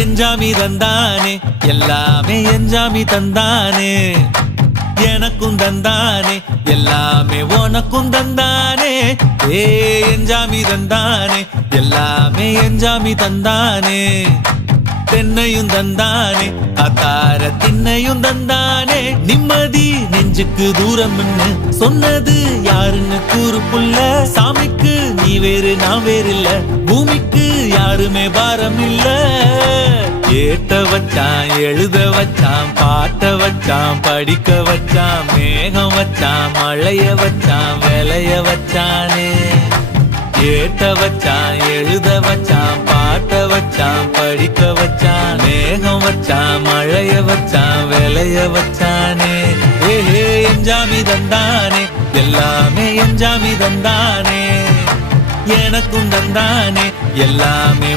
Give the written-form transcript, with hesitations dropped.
எஞ்சாமி தந்தானே எல்லாமே எஞ்சாமி தந்தானே எனக்கும் தந்தானே எல்லாமே உனக்கும் தந்தானே ஏ எஞ்சாமி தந்தானே எல்லாமே எஞ்சாமி தந்தானே தென்னையும் தந்தானே அத்தார திண்ணையும் தந்தானே நிம்மதி நெஞ்சுக்கு தூரம்னு சொன்னது யாருன்னு கூறு புள்ள சாமிக்கு நீ வேறு நான் வேறு இல்ல பூமிக்கு யாருமே பாரம் இல்ல ஏத்த வச்சான் எழுத வச்சான் பாட்ட வச்சான் படிக்க வச்சான் மேகம் வச்சான் மழைய வச்சான் விளைய வச்சானே ஏத்த வச்சான் எழுத வச்சான் பாட்ட வச்சான் படிக்க வச்சான் மேகம் வச்சான் மழைய வச்சான் விளைய வச்சானே ஏ எஞ்சாமி தந்தானே எல்லாமே எஞ்சாமி தந்தானே எனக்கும் தந்தானே எல்லாமே